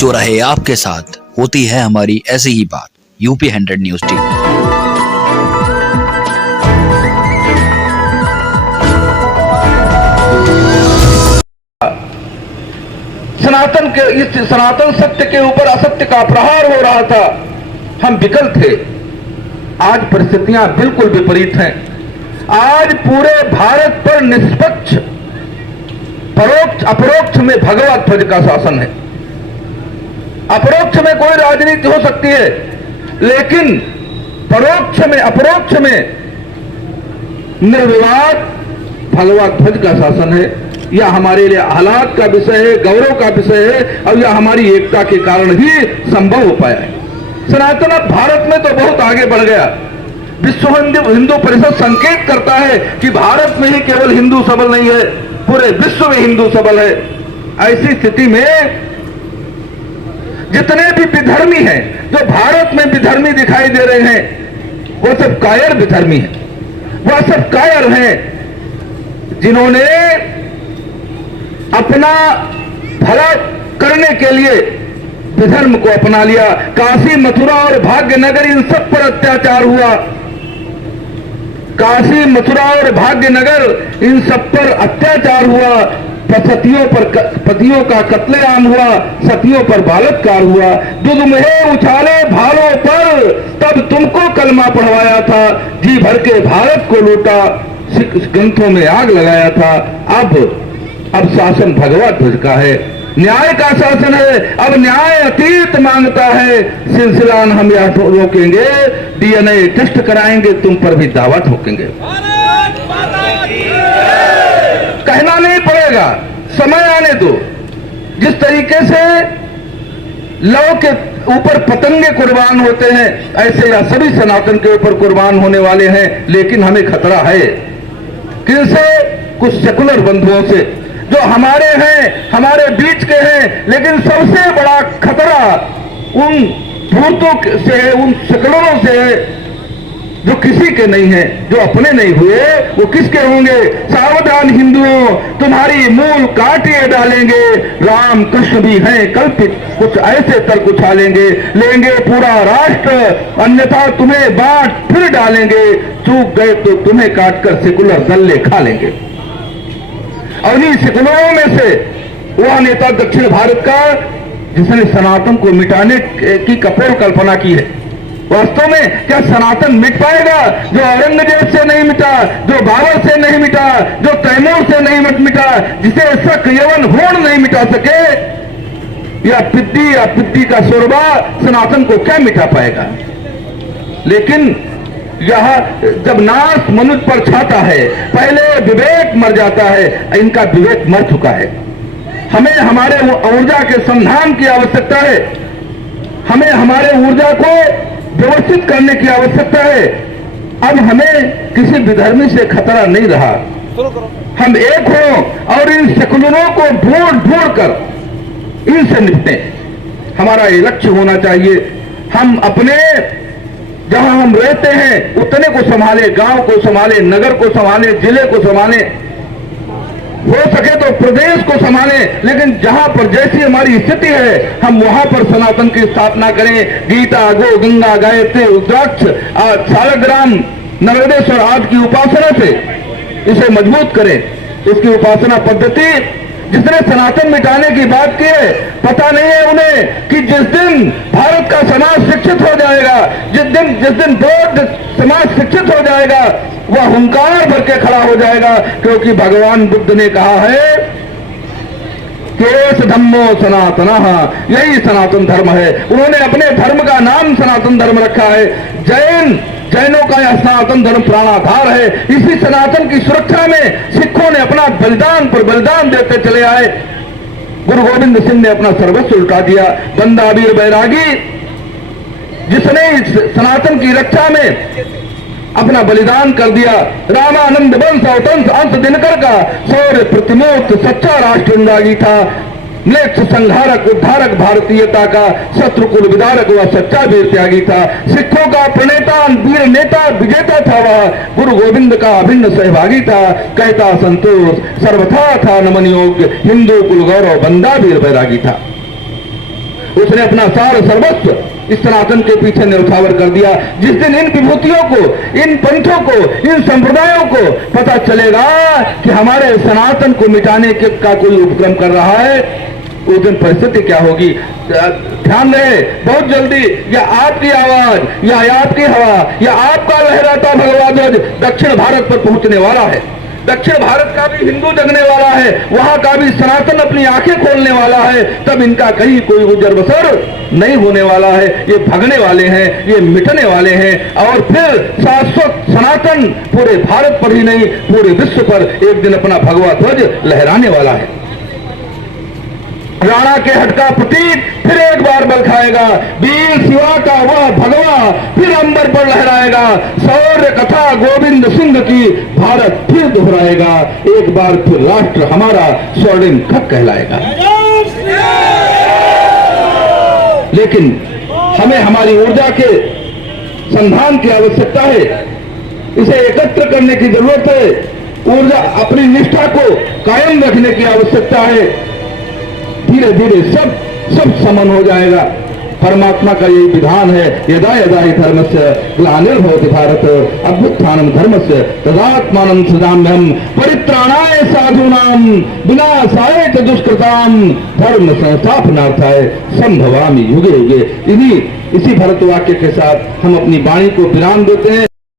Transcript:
जो रहे आपके साथ, होती है हमारी ऐसी ही बात। UP 100 news team. इस सनातन सत्य के ऊपर असत्य का प्रहार हो रहा था, हम विकल थे। आज परिस्थितियां बिल्कुल विपरीत हैं। आज पूरे भारत पर निष्पक्ष परोक्ष अपरोक्ष में भगवत ध्वज का शासन है। अपरोक्ष में कोई राजनीति हो सकती है, लेकिन परोक्ष में अपरोक्ष में निर्विवाद भगवत ध्वज का शासन है। यह हमारे लिए हालात का विषय है, गौरव का विषय है, और यह हमारी एकता के कारण ही संभव हो पाया है। सनातन अब भारत में तो बहुत आगे बढ़ गया। विश्व हिंदू परिषद संकेत करता है कि भारत में ही केवल हिंदू सबल नहीं है, पूरे विश्व में हिंदू सबल है। ऐसी स्थिति में जितने भी विधर्मी हैं, जो भारत में विधर्मी दिखाई दे रहे हैं, वो सब कायर विधर्मी हैं। वह सब कायर हैं जिन्होंने अपना भला करने के लिए विधर्म को अपना लिया। काशी, मथुरा और भाग्यनगर, इन सब पर अत्याचार हुआ। काशी, मथुरा और भाग्यनगर, इन सब पर अत्याचार हुआ। पतियों का कत्लेआम हुआ, सतियों पर बलात्कार हुआ। दूध में उछाले भालों पर, तब तुमको कलमा पढ़वाया था। जी भर के भारत को लूटा, ग्रंथों में आग लगाया था। अब शासन भगवत ध्वज का है, न्याय का शासन है। अब न्याय अतीत मांगता है। सिलसिलान हम यह रोकेंगे, डीएनए टेस्ट कराएंगे, तुम पर भी दावा ठोकेंगे। कहना नहीं पड़ेगा, समय आने दो। जिस तरीके से लौ के ऊपर पतंगे कुर्बान होते हैं, ऐसे यह सभी सनातन के ऊपर कुर्बान होने वाले हैं। लेकिन हमें खतरा है किनसे? कुछ सेकुलर बंधुओं से, जो हमारे हैं, हमारे बीच के हैं। लेकिन सबसे बड़ा खतरा उन धूर्तों से है, उन सेकुलरों से है जो किसी के नहीं है, जो अपने नहीं हुए, वो किसके होंगे? सावधान हिंदुओं, तुम्हारी मूल काटिए डालेंगे। राम कृष्ण भी हैं कल्पित, कुछ ऐसे तर्क उछालेंगे। लेंगे पूरा राष्ट्र, अन्यथा तुम्हें बांट फिर डालेंगे। चूक गए तो तुम्हें काटकर सेकुलर दल्ले खा लेंगे। और इन्हीं सेकुलरों में से वह नेता दक्षिण भारत का जिसने सनातन को मिटाने की कपोल कल्पना की है। वास्तव में क्या सनातन मिट पाएगा? जो औरंगजेब से नहीं मिटा, जो बाबर से नहीं मिटा, जो तैमूर से नहीं मिटा, जिसे शक यवन होड़ नहीं मिटा सके, या पिद्दी का शोरबा सनातन को क्या मिटा पाएगा? लेकिन यह जब नाश मनुष्य पर छाता है, पहले विवेक मर जाता है। इनका विवेक मर चुका है। हमें हमारे ऊर्जा के संधान की आवश्यकता है। हमें हमारे ऊर्जा को व्यवस्थित करने की आवश्यकता है। अब हमें किसी विधर्मी से खतरा नहीं रहा। हम एक हों और इन सेकुलरों को ढूंढ कर इनसे निपटें, हमारा ये लक्ष्य होना चाहिए। हम अपने जहां हम रहते हैं उतने को संभाले, गांव को संभाले, नगर को संभाले, जिले को संभाले, हो सके तो प्रदेश को संभाले। लेकिन जहां पर जैसी हमारी स्थिति है, हम वहां पर सनातन की स्थापना करें। गीता, गो, गंगा, गायत्री, रुद्राक्ष, शालग्राम, नर्मदेश्वर आदि की उपासना से इसे मजबूत करें। इसकी उपासना पद्धति जिसने सनातन मिटाने की बात की है, पता नहीं है उन्हें कि जिस दिन भारत का समाज शिक्षित हो जाएगा, जिस दिन बौद्ध समाज शिक्षित हो जाएगा, वह हुंकार भर के खड़ा हो जाएगा। क्योंकि भगवान बुद्ध ने कहा है केश धम्मो सनातनः, यही सनातन धर्म है। उन्होंने अपने धर्म का नाम सनातन धर्म रखा है। जैनों का यह सनातन धर्म प्राणाधार है। इसी सनातन की सुरक्षा में सिखों ने अपना बलिदान पर बलिदान देते चले आए। गुरु गोविंद सिंह ने अपना सर्वस्व लुटा दिया। बंदा वीर बैरागी जिसने इस सनातन की रक्षा में अपना बलिदान कर दिया। रामानंद वंश अंश दिनकर का शौर्य प्रतिमूर्त सच्चा राष्ट्र अनुरागी था। म्लेच्छ संहारक उद्धारक भारतीयता का शत्रुकुल विदारक वह सच्चा वीर त्यागी था। सिखों का प्रणेता वीर नेता विजेता था वह। गुरु गोविंद का अभिन्न सहभागी था। कहता संतोष सर्वथा था नमन योग्य, हिंदू कुल गौरव बंदा वीर बैरागी था। उसने अपना सार सर्वस्व इस सनातन के पीछे न्यौछावर कर दिया। जिस दिन इन विभूतियों को, इन पंथों को, इन संप्रदायों को पता चलेगा कि हमारे सनातन को मिटाने का कोई उपक्रम कर रहा है, उस दिन परिस्थिति क्या होगी। ध्यान रहे, बहुत जल्दी या आपकी आवाज या आपकी हवा या आपका लहराता भगवा ध्वज दक्षिण भारत पर पहुंचने वाला है। दक्षिण भारत का भी हिंदू जगने वाला है, वहां का भी सनातन अपनी आंखें खोलने वाला है। तब इनका कहीं कोई गुजर बसर नहीं होने वाला है। ये भगने वाले हैं, ये मिटने वाले हैं और फिर शाश्वत सनातन पूरे भारत पर ही नहीं पूरे विश्व पर एक दिन अपना भगवा ध्वज लहराने वाला है। राणा के हट का प्रतीक फिर एक बार बल खाएगा। वीर शिवा का वह भगवा फिर अंबर पर लहराएगा। शौर्य कथा गोविंद सिंह की भारत फिर दोहराएगा। एक बार फिर राष्ट्र हमारा स्वर्णिम खत कहलाएगा। लेकिन हमें हमारी ऊर्जा के संधान की आवश्यकता है, इसे एकत्र करने की जरूरत है। ऊर्जा अपनी निष्ठा को कायम रखने की आवश्यकता है। धीरे धीरे सब समन हो जाएगा। परमात्मा का यही विधान है, यदा यदा हि धर्मस्य ग्लानिर्भवति भारत अभ्युत्थानं धर्मस्य तदात्मानं सृजाम्यहम् परित्राणाय साधूनां विनाशाय च दुष्कृतां धर्म संस्थापनार्थाय संभवामि युगे युगे। इसी भरत वाक्य के साथ हम अपनी वाणी को विराम देते हैं।